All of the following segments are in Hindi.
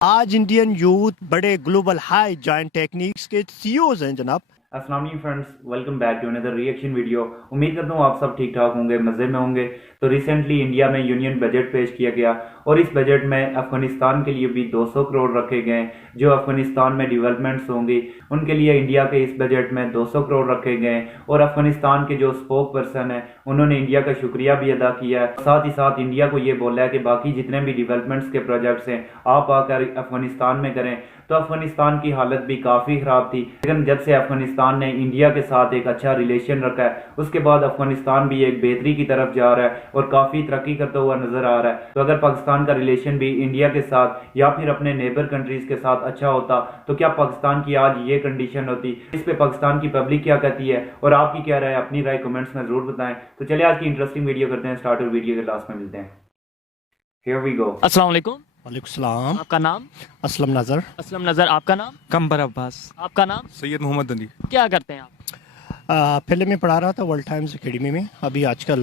आज इंडियन यूथ बड़े ग्लोबल हाई जॉइंट टेक्निक्स के सीईओज हैं जनाब। अस्सलाम वालेकुम friends, welcome back to another reaction video. उम्मीद करता हूँ आप सब ठीक ठाक होंगे, मज़े में होंगे। तो रिसेंटली इंडिया में यूनियन बजट पेश किया गया और इस बजट में अफगानिस्तान के लिए भी 200 करोड़ रखे गए। जो अफगानिस्तान में डेवलपमेंट्स होंगी उनके लिए इंडिया के इस बजट में 200 करोड़ रखे गए और अफगानिस्तान के जो स्पोक पर्सन है उन्होंने इंडिया का शुक्रिया भी अदा किया है। साथ ही साथ इंडिया को ये बोला है कि बाकी जितने भी डेवलपमेंट्स के प्रोजेक्ट्स हैं आप आकर अफगानिस्तान में करें। तो अफगानिस्तान की हालत भी काफ़ी ख़राब थी, लेकिन जब से अफगानिस्तान ने इंडिया के साथ एक अच्छा रिलेशन रखा है उसके बाद अफगानिस्तान भी एक बेहतरी की तरफ जा रहा है और काफ़ी तरक्की करता हुआ नजर आ रहा है। तो अगर पाकिस्तान का रिलेशन भी इंडिया के साथ या फिर अपने नेबर कंट्रीज के साथ अच्छा होता तो क्या पाकिस्तान की आज ये कंडीशन होती? इस पे पाकिस्तान की पब्लिक क्या कहती है और आपकी क्या राय, अपनी राय कमेंट्स में जरूर बताएं। तो चलिए आज की इंटरेस्टिंग वीडियो करते हैं स्टार्ट और वीडियो के लास्ट में मिलते हैं। Here we go. अस्सलाम वालेकुम। वालेकुम सलाम। आपका नाम? असलम नज़र। असलम नज़र। आपका नाम? कंबर अब्बास। आपका नाम? सैयद मोहम्मद अली। क्या करते हैं आप? पहले मैं पढ़ा रहा था वर्ल्ड टाइम्स एकेडमी में। अभी आजकल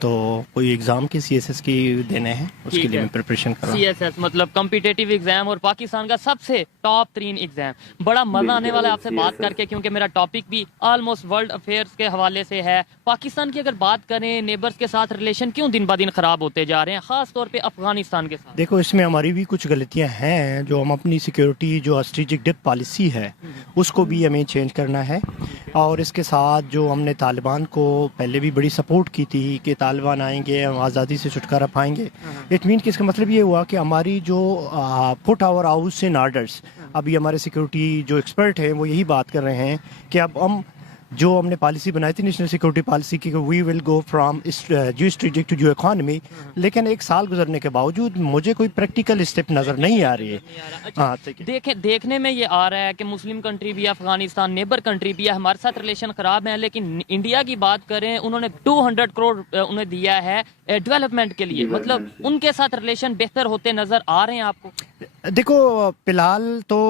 तो कोई एग्ज़ाम की सीएसएस की देने हैं, उसके लिए मैं प्रिपरेशन कर रहा हूँ। सीएसएस मतलब कॉम्पिटिटिव एग्जाम और पाकिस्तान का सबसे टॉप 3 एग्जाम। बड़ा मजा आने वाला है आपसे बात करके, क्योंकि मेरा टॉपिक भी ऑलमोस्ट वर्ल्ड अफेयर्स के हवाले से है। पाकिस्तान की अगर बात करें, नेबर्स के साथ रिलेशन क्यों दिन ब दिन खराब होते जा रहे हैं, खास तौर पे अफगानिस्तान के साथ? देखो, इसमें हमारी भी कुछ गलतियां हैं। जो हम अपनी सिक्योरिटी जो स्ट्रेटेजिक डेप्थ पॉलिसी है उसको भी हमें चेंज करना है। और इसके साथ जो हमने तालिबान को पहले भी बड़ी सपोर्ट की थी कि तालिबान आएंगे हम आज़ादी से छुटकारा पाएंगे, इट मीन कि इसका मतलब ये हुआ कि हमारी जो put our house in orders, अभी हमारे सिक्योरिटी जो एक्सपर्ट हैं वो यही बात कर रहे हैं कि अब हम जो हमने पॉलिसी बनाई थी नेशनल सिक्योरिटी पॉलिसी की, we will go from geo strategic to geo economy, लेकिन एक साल गुजरने के बावजूद मुझे कोई प्रैक्टिकल स्टेप नज़र नहीं आ रही है। हाँ, देखने में ये आ रहा है कि मुस्लिम कंट्री भी है, अफगानिस्तान नेबर कंट्री भी है, हमारे साथ रिलेशन खराब है। लेकिन इंडिया की बात करें, उन्होंने 200 करोड़ उन्हें दिया है डेवलपमेंट के लिए, मतलब उनके साथ रिलेशन बेहतर होते नजर आ रहे हैं आपको? देखो, फिलहाल तो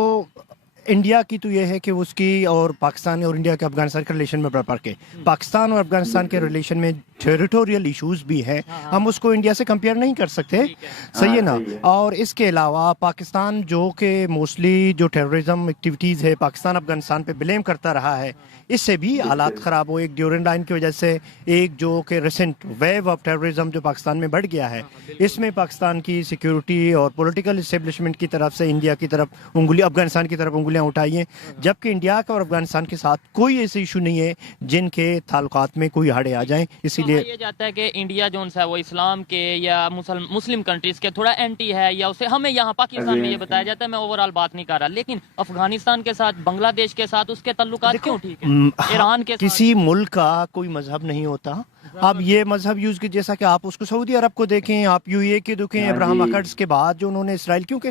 इंडिया की तो ये है कि उसकी और पाकिस्तान और इंडिया के अफगानिस्तान के रिलेशन में बराबर के, पाकिस्तान और अफगानिस्तान के रिलेशन में टेरिटोरियल इश्यूज भी हैं। हम उसको इंडिया से कंपेयर नहीं कर सकते, सही है ना। और इसके अलावा पाकिस्तान जो कि मोस्टली जो टेररिज्म एक्टिविटीज़ है पाकिस्तान अफगानिस्तान पे ब्लेम करता रहा है, इससे भी हालात ख़राब हो। एक ड्यूरेंट लाइन की वजह से एक जो कि रिसेंट वेव ऑफ टेररिज्म जो पाकिस्तान में बढ़ गया है, इसमें पाकिस्तान की सिक्योरिटी और पॉलिटिकल इस्टेब्लिशमेंट की तरफ से इंडिया की तरफ उंगली, अफगानिस्तान की तरफ उंगलियां उठाई हैं, जबकि इंडिया का और अफगानिस्तान के साथ कोई ऐसे इशू नहीं है जिनके ताल्लुकात में कोई हाड़े आ जाएं। इसीलिए ये जाता है कि इंडिया जो है वो इस्लाम के या मुस्लिम कंट्रीज के थोड़ा एंटी है, या उसे हमें यहाँ पाकिस्तान में ये बताया जाता है। मैं ओवरऑल बात नहीं कर रहा, लेकिन अफगानिस्तान के साथ, बांग्लादेश के साथ उसके ताल्लुकात क्यों ठीक है? ईरान के किसी मुल्क का कोई मजहब नहीं होता। अब ये मजहब यूज की, जैसा कि आप उसको सऊदी अरब को देखें, आप यूएई के देखें, अब्राहम अकॉर्ड्स के बाद जो उन्होंने इसराइल, क्योंकि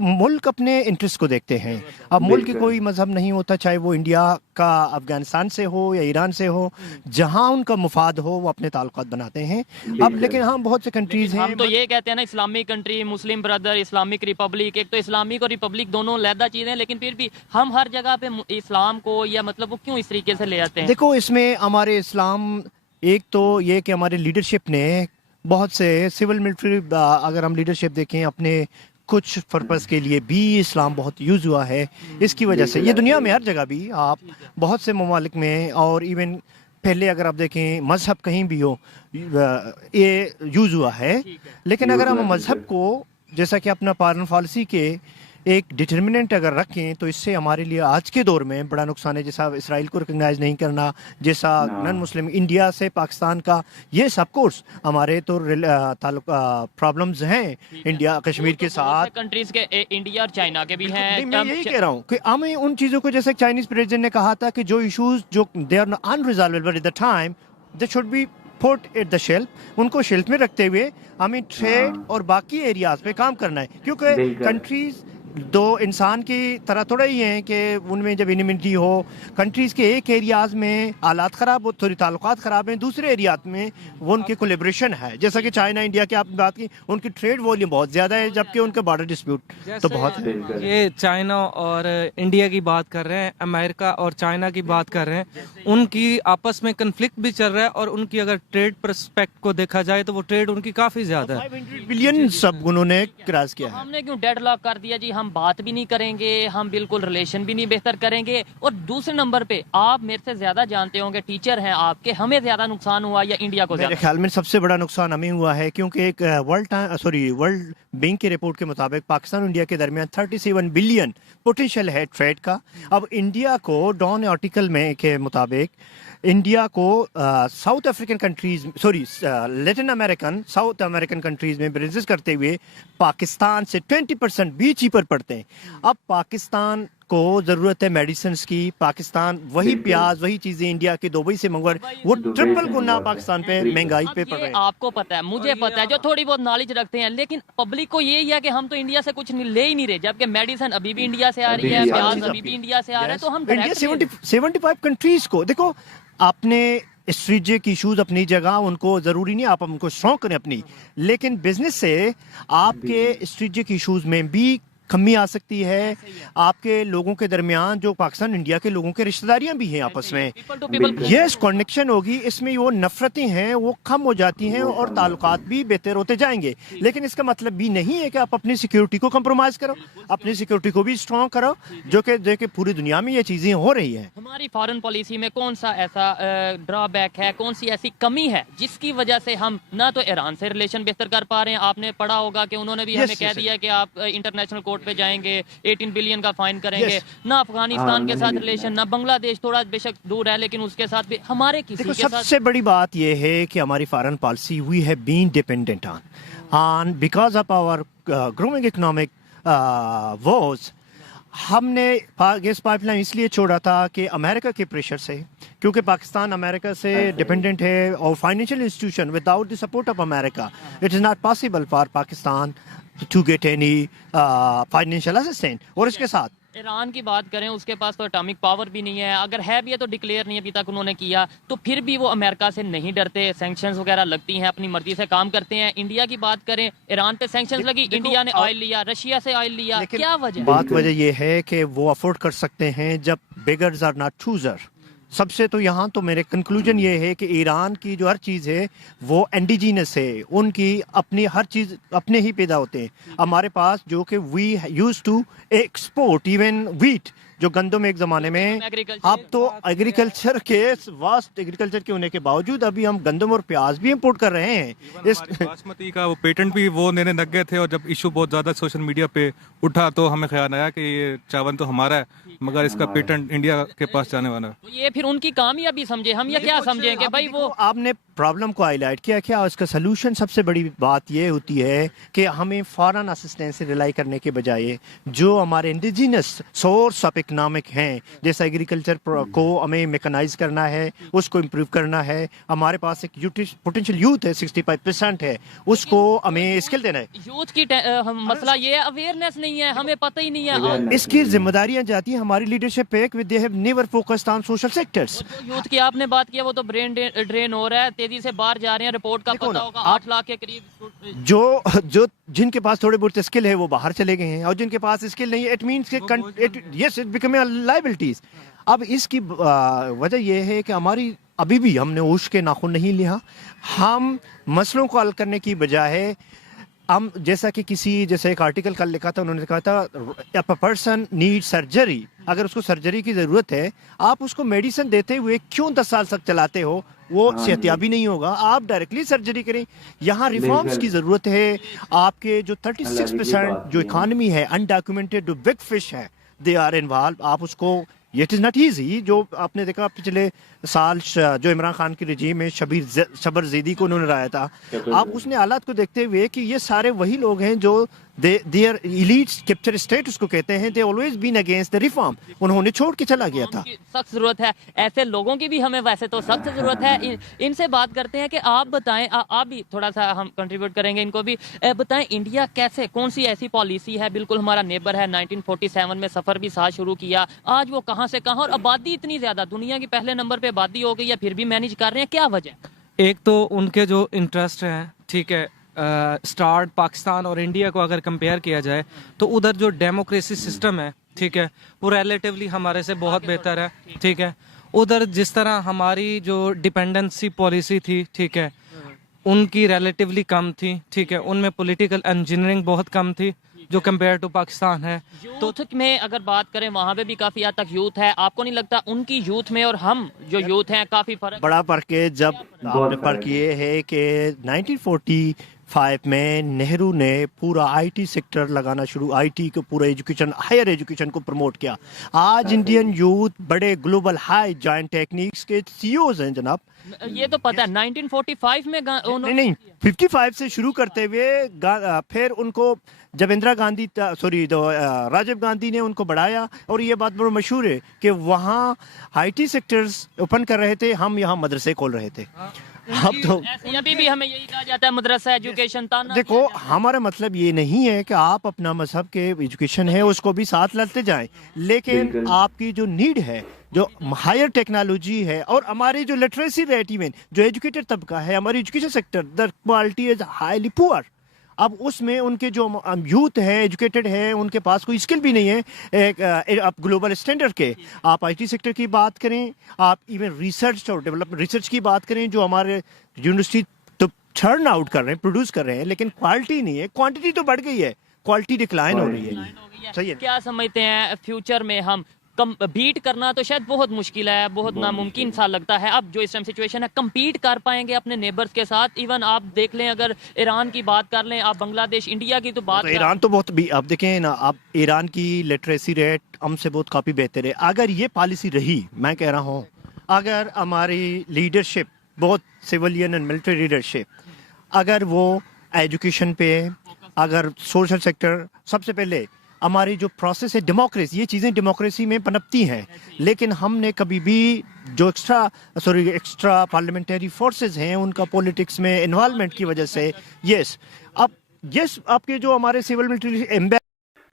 मुल्क अपने इंटरेस्ट को देखते हैं। अब मुल्क की कोई मजहब नहीं होता, चाहे वो इंडिया का अफगानिस्तान से हो या ईरान से हो, जहां उनका मुफाद हो वो अपने ताल्लुकात बनाते हैं। अब लेकिन हाँ, बहुत से कंट्रीज हैं, हम तो ये कहते हैं ना, इस्लामिक कंट्री, मुस्लिम ब्रदर, इस्लामिक रिपब्लिक। एक तो इस्लामिक और रिपब्लिक दोनों अलग चीजें हैं, लेकिन फिर भी हम हर जगह पे इस्लाम को, या मतलब वो क्यों इस तरीके से ले आते हैं? देखो, इसमें हमारे इस्लाम, एक तो ये कि हमारे लीडरशिप ने बहुत से सिविल मिलिट्री, अगर हम लीडरशिप देखें, अपने कुछ पर्पस के लिए भी इस्लाम बहुत यूज़ हुआ है। इसकी वजह से ये दुनिया में हर जगह भी, आप बहुत से ममालिक में, और इवन पहले अगर आप देखें मज़हब कहीं भी हो ये यूज़ हुआ है। लेकिन अगर हम मज़हब को, जैसा कि अपना फॉरेन पॉलिसी के एक डिटर्मिनेंट अगर रखें, तो इससे हमारे लिए आज के दौर में बड़ा नुकसान है। जैसा इसराइल को रिकग्नाइज नहीं करना, जैसा नॉन मुस्लिम इंडिया से पाकिस्तान का, ये सब कोर्स हमारे तो प्रॉब्लम्स हैं इंडिया कश्मीर के साथ। कंट्रीज के इंडिया और चाइना के भी हैं। मैं यही कह रहा हूँ कि हमें उन चीज़ों को, जैसे चाइनीज प्रेसिडेंट ने कहा था कि जो इशूज जो they are unresolvable at the time, they should be put at the shelf. उनको शेल्फ में रखते हुए हमें ट्रेड और बाकी एरियाज पे काम करना है, क्योंकि कंट्रीज तो इंसान की तरह थोड़ा ही हैं कि उनमें जब इम्यूनिटी हो, कंट्रीज़ के एक एरियाज़ में हालात ख़राब हो, थोड़ी ताल्लुकात ख़राब हैं, दूसरे एरियाज में वो उनकी कोलेब्रेशन है। जैसा कि चाइना इंडिया की आपने बात की, उनकी ट्रेड वॉल्यूम बहुत ज़्यादा है, जबकि उनका बॉर्डर डिस्प्यूट तो बहुत है। बिल्कुल। ये चाइना और इंडिया की बात कर रहे हैं, अमेरिका और चाइना की बात कर रहे हैं, उनकी आपस में कन्फ्लिक्ट भी चल रहा है और उनकी अगर ट्रेड परस्पेक्ट को देखा जाए तो वो ट्रेड उनकी काफी ज्यादा है। 500 बिलियन सब उन्होंने क्रॉस किया है। हमने क्यों डेडलॉक कर दिया जी, हम बात भी नहीं करेंगे, हम बिल्कुल रिलेशन भी नहीं बेहतर करेंगे। और दूसरे नंबर पे आप मेरे से ज्यादा जानते होंगे, टीचर हैं आपके, हमें ज्यादा नुकसान हुआ या इंडिया को मेरे ज्यादा? ख्याल में सबसे बड़ा नुकसान हमें हुआ है, क्योंकि एक वर्ल्ड बैंक की रिपोर्ट के मुताबिक पाकिस्तान और इंडिया के दरमियान 37 बिलियन पोटेंशियल है ट्रेड का। अब इंडिया को डॉन आर्टिकल में के मुताबिक इंडिया को south African countries Latin American south American countries में बिजनेस करते हुए पाकिस्तान से 20% भी चीपर पड़ते हैं। अब पाकिस्तान को ज़रूरत है मेडिसिन की, पाकिस्तान वही प्याज वही चीज़ें इंडिया के दुबई से मंगवा, वो ट्रिपल गुना पाकिस्तान पे महंगाई पे पड़ रहे हैं। आपको पता है, मुझे पता है, जो थोड़ी बहुत नॉलेज रखते हैं, लेकिन पब्लिक को यही है कि हम तो इंडिया से कुछ ले ही नहीं रहे, जबकि मेडिसिन अभी भी इंडिया से आ रही है, प्याज अभी भी इंडिया से आ रहा है। तो हम इंडिया direct 75 कंट्रीज को देखो, आपने स्ट्रेटेजिक इश्यूज अपनी जगह, उनको जरूरी नहीं आप उनको स्ट्रॉन्ग करें अपनी, लेकिन बिजनेस से आपके स्ट्रेटेजिक इश्यूज में भी कमी आ सकती है। आपके लोगों के दरमियान जो पाकिस्तान इंडिया के लोगों के रिश्तेदारियां भी हैं आपस में, people to people yes connection होगी, इसमें वो नफरतें हैं वो कम हो जाती हैं और ताल्लुकात भी बेहतर होते जाएंगे। लेकिन इसका मतलब भी नहीं है कि आप अपनी सिक्योरिटी को कंप्रोमाइज करो, अपनी सिक्योरिटी को भी स्ट्रॉन्ग करो, जो कि पूरी दुनिया में ये चीजें हो रही हैं। हमारी फॉरेन पॉलिसी में कौन सा ऐसा ड्रॉबैक है, कौन सी ऐसी कमी है जिसकी वजह से हम ना तो ईरान से रिलेशन बेहतर कर पा रहे हैं? आपने पढ़ा होगा कि उन्होंने भी Yes, हमें कह yes, दिया कि आप इंटरनेशनल कोर्ट पे जाएंगे, 18 बिलियन का फाइन करेंगे। Yes. ना अफगानिस्तान हाँ, के साथ नहीं, रिलेशन, ना बांग्लादेश थोड़ा बेशक दूर है लेकिन उसके साथ भी हमारे किसी देखो, के साथ। सबसे बड़ी बात यह है कि हमारी foreign policy we have been dependent on because of our growing economic wars. हमने गैस पाइपलाइन इसलिए छोड़ा था कि अमेरिका के प्रेशर से, क्योंकि पाकिस्तान अमेरिका से डिपेंडेंट है और financial institution without the support of America it is not possible for Pakistan to get any financial assistance. और इसके साथ ईरान की बात करें, उसके पास तो एटॉमिक पावर भी नहीं है, अगर है भी है तो डिक्लेयर नहीं अभी तक उन्होंने किया, तो फिर भी वो अमेरिका से नहीं डरते, सैंक्शंस वगैरह लगती हैं, अपनी मर्जी से काम करते हैं। इंडिया की बात करें, ईरान पे सैंक्शंस लगी, इंडिया ने ऑयल लिया, रशिया से ऑयल लिया, क्या वजह? वजह ये है कि वो अफोर्ड कर सकते हैं जब बेगर्स आर नॉट चूजर। सबसे तो यहाँ तो मेरे कंक्लूजन ये है कि ईरान की जो हर चीज़ है वो इंडिजीनस है, उनकी अपनी हर चीज़ अपने ही पैदा होते हैं। हमारे पास जो कि we use to export even wheat, जो गंदम एक ज़माने में, अब तो एग्रीकल्चर के वास्ट एग्रीकल्चर के होने के बावजूद अभी हम गंदम और प्याज भी इंपोर्ट कर रहे हैं। इस बासमती का वो पेटेंट भी वो लेने लग गए थे, और जब इशू बहुत ज़्यादा सोशल मीडिया पे उठा तो हमें ख्याल आया कि ये चावल तो हमारा है मगर इसका पेटेंट इंडिया के पास जाने वाला है। तो ये फिर उनकी कामयाबी समझे हम, या क्या समझें कि भाई वो आपने प्रॉब्लम को हाईलाइट किया, क्या इसका सलूशन? सबसे बड़ी बात ये होती है कि हमें फॉरेन असिस्टेंस से रिलाई करने के बजाय जो हमारे इंडिजिनस सोर्स ऑफ इकोनॉमिक हैं, जैसे एग्रीकल्चर को हमें मैकेनाइज करना है, उसको इम्प्रूव करना है। हमारे पास एक पोटेंशियल यूथ है, 65% है, उसको हमें स्किल देना है। यूथ की मसला ये है, अवेयरनेस नहीं है, हमें पता ही नहीं है। इसकी जिम्मेदारियां जाती हैं हमारी लीडरशिप पे, they have never focused on social sectors. Youth की आपने बात किया, वो तो ब्रेन ड्रेन हो रहा है, तेजी से बाहर जा रहे हैं, रिपोर्ट का पता होगा 8 लाख के करीब। जो जिनके पास थोड़े बहुत स्किल है वो बाहर चले गए हैं, और जिनके पास स्किल नहीं है it means yes it become liabilities. अब इसकी वजह यह है कि हमारी अभी भी हमने होश के नाखून नहीं लिया। हम मसलों को हल करने की बजाय हम जैसा कि जैसे एक आर्टिकल कल लिखा था, उन्होंने कहा था अ पर्सन नीड सर्जरी, अगर उसको सर्जरी की ज़रूरत है आप उसको मेडिसिन देते हुए क्यों 10 साल तक चलाते हो? वो सेहतियाबी नहीं होगा, आप डायरेक्टली सर्जरी करें। यहाँ रिफॉर्म्स की ज़रूरत है। आपके जो 36% जो इकानमी है अनडॉक्यूमेंटेड जो बिग फिश है दे आर इन्वॉल्व, आप उसको इट इज़ नॉट ईजी। जो आपने देखा पिछले साल जो इमरान खान की रजीम में शबर ज़ैदी को उन्होंने लाया था, आप उसने हालात को देखते हुए कि ये सारे वही लोग हैं जो देयर एलीट कैप्चर स्टेट उसको कहते हैं, they always been against the reform, उन्होंने छोड़ के चला गया था। उनकी सख्त जरूरत है, ऐसे लोगों की भी हमें वैसे तो सख्त जरूरत है। इनसे बात करते हैं कि आप बताएं, आप भी थोड़ा सा हम कंट्रीब्यूट करेंगे इनको भी, बताएं इंडिया कैसे, कौन सी ऐसी पॉलिसी है, बिल्कुल हमारा नेबर है, 1947 में सफर भी साथ शुरू किया, आज वो कहां से कहां, और आबादी इतनी ज्यादा, दुनिया की पहले नंबर पे आबादी हो गई है, फिर भी मैनेज कर रहे हैं, क्या वजह? एक तो उनके जो इंटरेस्ट हैं, ठीक है, स्टार्ट पाकिस्तान और इंडिया को अगर कंपेयर किया जाए तो उधर जो डेमोक्रेसी सिस्टम है, ठीक है, वो रिलेटिवली हमारे से बहुत बेहतर है, ठीक है। उधर जिस तरह हमारी जो डिपेंडेंसी पॉलिसी थी, ठीक है, उनकी रिलेटिवली कम थी, ठीक है, उनमें पॉलिटिकल इंजीनियरिंग बहुत कम थी जो कंपेयर टू पाकिस्तान है। तो में अगर बात करें वहाँ पे भी काफी हद तक यूथ है, आपको नहीं लगता उनकी यूथ में और हम जो यूथ हैं काफी फर्क? बड़ा फर्क है। जब आपने फर्क ये है कि 1945 में नेहरू ने पूरा आईटी सेक्टर लगाना शुरू, आईटी को पूरा एजुकेशन, हायर एजुकेशन को प्रमोट किया। आज इंडियन यूथ बड़े ग्लोबल हाई जॉइंट टेक्निक्स के सीईओज हैं जनाब। ये तो पता है 1945 में नहीं 55 से शुरू करते हुए फिर उनको जब इंदिरा गांधी राजीव गांधी ने उनको बढ़ाया, और ये बात बड़ा मशहूर है कि वहाँ आईटी सेक्टर्स ओपन कर रहे थे, हम यहाँ मदरसे खोल रहे थे। अब तो अभी भी हमें यही कहा जाता है मदरसा एजुकेशन ताना। देखो हमारा मतलब ये नहीं है कि आप अपना मजहब के एजुकेशन है उसको भी साथ लाते जाएं, लेकिन आपकी जो नीड है, जो हायर टेक्नोलॉजी है, और हमारी जो लिटरेसी रेट, इवन जो एजुकेटेड तबका है, हमारी education sector the quality is highly poor. अब उसमें उनके जो यूथ है, एजुकेटेड है, उनके पास कोई स्किल भी नहीं है आप ग्लोबल स्टैंडर्ड के। आप आईटी सेक्टर की बात करें, आप इवन रिसर्च और डेवलपमेंट रिसर्च की बात करें, जो हमारे यूनिवर्सिटी तो टर्न आउट कर रहे हैं, प्रोड्यूस कर रहे हैं, लेकिन क्वालिटी नहीं है। क्वांटिटी तो बढ़ गई है, क्वालिटी डिक्लाइन हो रही है। सही है। क्या समझते हैं फ्यूचर में हम बीट करना तो शायद बहुत मुश्किल है, बहुत नामुमकिन सा लगता है। अब जो इस टाइम सिचुएशन है, compete कर पाएंगे अपने नेबर्स के साथ? इवन आप देख लें, अगर ईरान की बात कर लें, आप बांग्लादेश, इंडिया की तो बात ईरान तो बहुत भी, आप देखें ना, आप ईरान की लिटरेसी रेट हमसे बहुत काफ़ी बेहतर है। अगर ये पॉलिसी रही, मैं कह रहा हूँ, अगर हमारी लीडरशिप, बहुत सिविलियन एंड मिलिट्री लीडरशिप, अगर वो एजुकेशन पे, अगर सोशल सेक्टर, सबसे पहले हमारी जो प्रोसेस है डेमोक्रेसी, ये चीज़ें डेमोक्रेसी में पनपती हैं, लेकिन हमने कभी भी जो एक्स्ट्रा पार्लियामेंट्री फोर्सेस हैं उनका पॉलिटिक्स में इन्वॉल्वमेंट की वजह से आपके जो हमारे सिविल मिलिट्री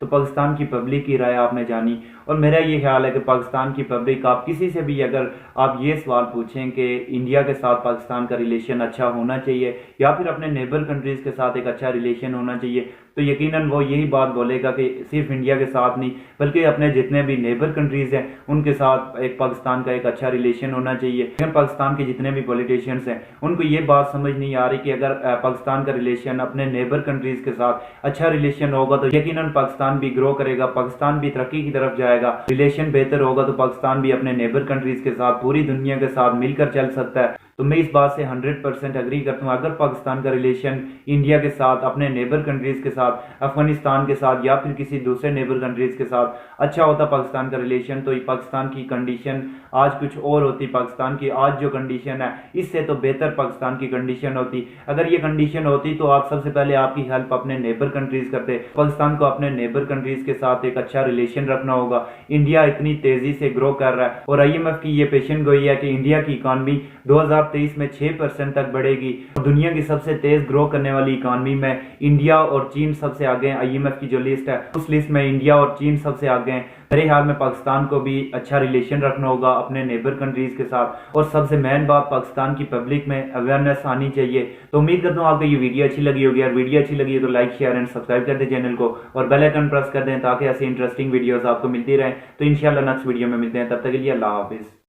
तो पाकिस्तान की पब्लिक की राय आपने जानी, और मेरा ये ख्याल है कि पाकिस्तान की पब्लिक, आप किसी से भी अगर आप ये सवाल पूछें कि इंडिया के साथ पाकिस्तान का रिलेशन अच्छा होना चाहिए या फिर अपने नेबर कंट्रीज़ के साथ एक अच्छा रिलेशन होना चाहिए, तो यकीनन वो यही बात बोलेगा कि सिर्फ इंडिया के साथ नहीं बल्कि अपने जितने भी नेबर कंट्रीज़ हैं उनके साथ एक पाकिस्तान का एक अच्छा रिलेशन होना चाहिए। लेकिन पाकिस्तान के जितने भी पॉलिटिशियंस हैं उनको ये बात समझ नहीं आ रही कि अगर पाकिस्तान का रिलेशन अपने नेबर कंट्रीज़ के साथ अच्छा रिलेशन होगा तो यकीनन पाकिस्तान भी ग्रो करेगा, पाकिस्तान भी तरक्की की तरफ जाएगा। रिलेशन बेहतर होगा तो पाकिस्तान भी अपने नेबर कंट्रीज़ के साथ, पूरी दुनिया के साथ मिलकर चल सकता है। तो मैं इस बात से 100% एग्री करता हूँ। अगर पाकिस्तान का रिलेशन इंडिया के साथ, अपने नेबर कंट्रीज़ के साथ, अफगानिस्तान के साथ या फिर किसी दूसरे नेबर कंट्रीज़ के साथ अच्छा होता पाकिस्तान का रिलेशन, तो पाकिस्तान की कंडीशन आज कुछ और होती। पाकिस्तान की आज जो कंडीशन है इससे तो बेहतर पाकिस्तान की कंडीशन होती। अगर ये कंडीशन होती तो आप सबसे पहले आपकी हेल्प अपने नेबर कंट्रीज़ करते। पाकिस्तान को अपने नेबर कंट्रीज़ के साथ एक अच्छा रिलेशन रखना होगा। इंडिया इतनी तेज़ी से ग्रो कर रहा है और IMF की ये पेशन गोई है कि इंडिया की इकॉनमी 2023 में 6% तक बढ़ेगी। दुनिया की सबसे तेज ग्रो करने वाली इकॉनमी में इंडिया और चीन सबसे आगे हैं। IMF की जो लिस्ट है उस लिस्ट में इंडिया और चीन सबसे आगे हैं। मेरे ख्याल में पाकिस्तान को भी अच्छा रिलेशन रखना होगा अपने नेबर कंट्रीज के साथ, और सबसे मेन बात पाकिस्तान की पब्लिक में अवेयरनेस आनी चाहिए। तो उम्मीद करता हूँ आपको ये वीडियो अच्छी लगी होगी। और वीडियो अच्छी लगी है तो लाइक, शेयर एंड सब्सक्राइब कर दें चैनल को और बेल आइकन प्रेस कर दें ताकि ऐसे इंटरेस्टिंग वीडियोस आपको मिलती रहें। तो इंशाल्लाह नेक्स्ट वीडियो में मिलते हैं, तब तक के लिए अल्लाह हाफिज।